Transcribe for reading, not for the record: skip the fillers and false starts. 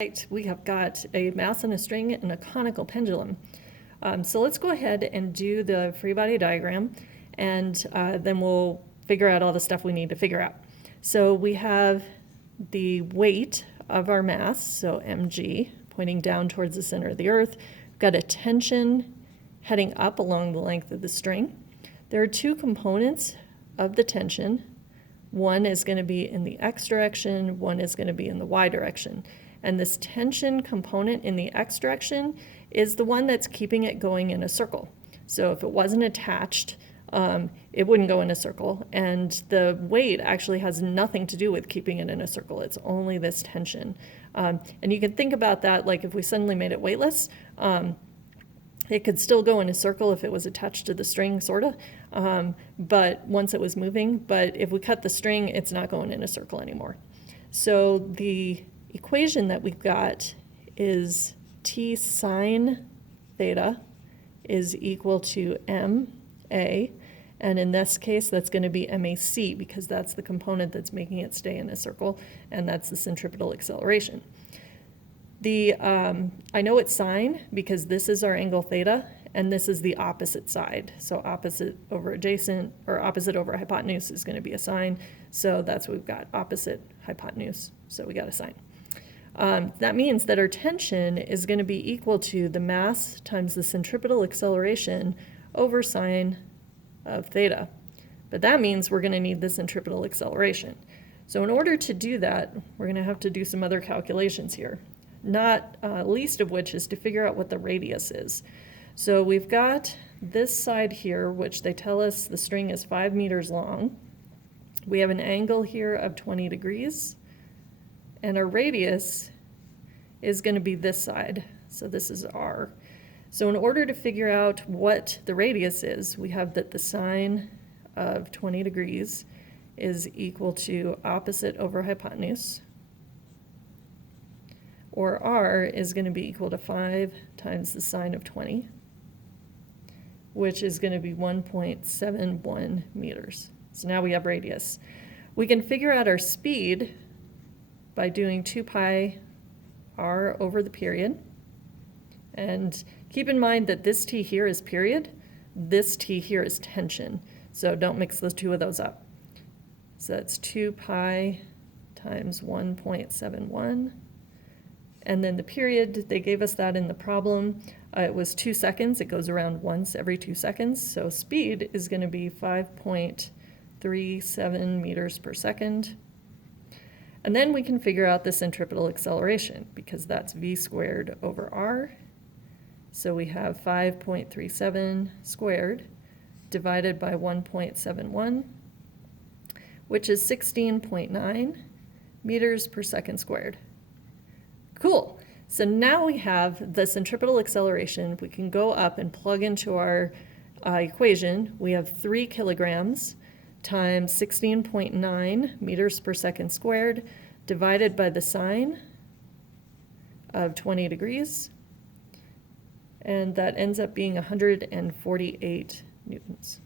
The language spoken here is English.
Right, we have got a mass on a string and a conical pendulum. So let's go ahead and do the free body diagram, and then we'll figure out all the stuff we need to figure out. So we have the weight of our mass, so mg, pointing down towards the center of the earth. We've got a tension heading up along the length of the string. There are two components of the tension. One is going to be in the x direction, one is going to be in the y direction. And this tension component in the x direction is the one that's keeping it going in a circle. So if it wasn't attached, it wouldn't go in a circle. And the weight actually has nothing to do with keeping it in a circle. It's only this tension. And you can think about that like if we suddenly made it weightless, it could still go in a circle if it was attached to the string, sort of, but once it was moving. But if we cut the string, it's not going in a circle anymore. So the equation that we've got is T sine theta is equal to ma, and in this case that's going to be mac because that's the component that's making it stay in a circle, and that's the centripetal acceleration. I know it's sine because this is our angle theta and this is the opposite side. So opposite over adjacent, or opposite over hypotenuse, is going to be a sine. So that's what we've got, opposite hypotenuse. So we got a sine. That means that our tension is going to be equal to the mass times the centripetal acceleration over sine of theta. But that means we're going to need the centripetal acceleration. So in order to do that, we're going to have to do some other calculations here. Not least of which is to figure out what the radius is. So we've got this side here, which they tell us the string is 5 meters long. We have an angle here of 20 degrees. And our radius is going to be this side. So this is r. So in order to figure out what the radius is, we have that the sine of 20 degrees is equal to opposite over hypotenuse, or r is going to be equal to 5 times the sine of 20, which is going to be 1.71 meters. So now we have radius. We can figure out our speed by doing 2 pi r over the period. And keep in mind that this t here is period, this t here is tension. So don't mix those two of those up. So that's 2 pi times 1.71. And then the period, they gave us that in the problem. It was 2 seconds. It goes around once every 2 seconds. So speed is going to be 5.37 meters per second. And then we can figure out the centripetal acceleration because that's v squared over r. So we have 5.37 squared divided by 1.71, which is 16.9 meters per second squared. Cool. So now we have the centripetal acceleration. We can go up and plug into our equation. We have 3 kilograms times 16.9 meters per second squared divided by the sine of 20 degrees. And that ends up being 148 newtons.